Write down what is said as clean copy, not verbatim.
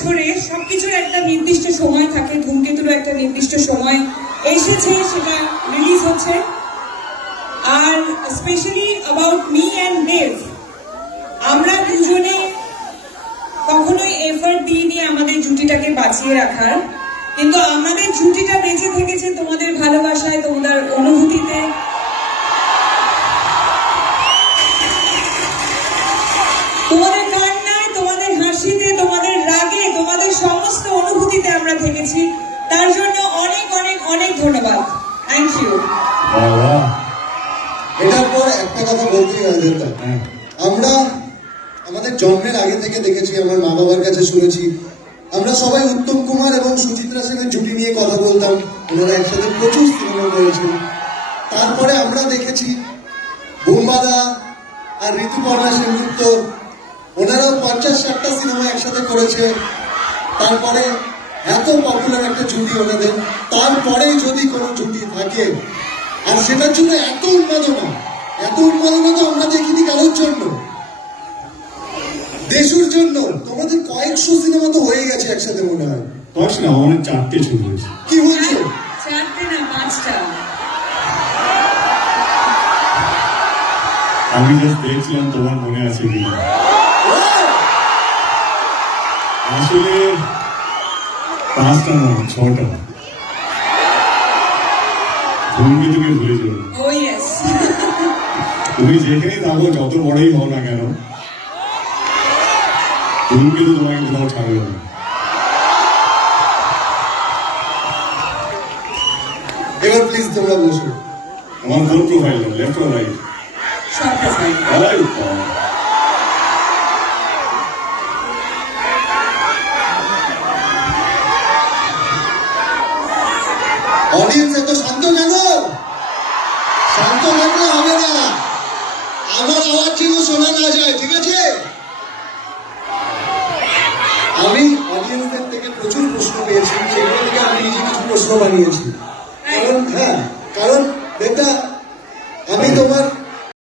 বছরে সবকিছুর একটা নির্দিষ্ট সময় থাকে, ধূমকেতুরও একটা নির্দিষ্ট সময় এসেছে, সেটা রিলিজ হচ্ছে। আর স্পেশালি অ্যাবাউট মি অ্যান্ড দেব, আমরা দুজনে কখনোই এফর্ট দিইনি আমাদের জুটিটাকে বাঁচিয়ে রাখার, কিন্তু আমাদের জুটিটা বেঁচে থেকেছে তোমাদের ভালোবাসায়, তোমাদের অনুভূতিতে। তোমাদের কান্নায়, তোমাদের হাসিতে, তোমাদের রাগে, তোমাদের সমস্ত অনুভূতিতে আমরা থেকেছি। তার জন্য অনেক অনেক অনেক ধন্যবাদ। Thank you. এটার পর একটা কথা বলতেই হয় যেটা, আমরা আমাদের জন্মের আগে থেকে দেখেছি, আমার মা বাবার কাছে শুনেছি, আমরা সবাই উত্তম কুমার এবং সুচিত্রা সেনের জুটি নিয়ে কথা বলতাম। ওনারা একসাথে প্রচুর সিনেমা করেছেন। তারপরে আমরা দেখেছি বোম্বাদা আর ঋতুপর্ণা সেনগুপ্ত, ওনারাও 50-60টা সিনেমা একসাথে করেছে। তারপরে এত পপুলার একটা জুটি ওনাদের, তারপরে যদি কোনো জুটি থাকে, আর সেটার জন্য এত উন্মাদনা তো আমরা দেখিনি কারোর জন্য, দেশুর জন্য। তোমাদের কয়েকশো সিনেমা তো হয়ে গেছে একসাথে মনে হয়। কয়েকশো না, অনেক 4টে ছবি হয়েছে। কি বলছো? 4টে না 5টা। আমি জাস্ট দেখছিলাম তোমার মনে আছে কি। আসলে 5টা না, 6টা। ধূমকেতুকে ভুলে যাবো। ও ইয়েস। তুমি যেখানেই থাকো, যত বড়ই হও না কেন, ধূমকেতু তোমাকে কোথাও ছাড়বে না। এবার প্লিজ তোমরা বসো। আমার কোন প্রোফাইল, লেফট অর রাইট? সব প্রোফাইল। রাইট। অডিয়েন্স এত শান্ত কেন? শান্ত থাকলে হবে না, আমার আওয়াজ যেন শোনা না যায়, ঠিক আছে? আমি অডিয়েন্সদের থেকে প্রচুর প্রশ্ন পেয়েছি, সেগুলো থেকে আমি নিজে কিছু প্রশ্ন বানিয়েছি। কারণ কারণ বেটা, আমি তোমার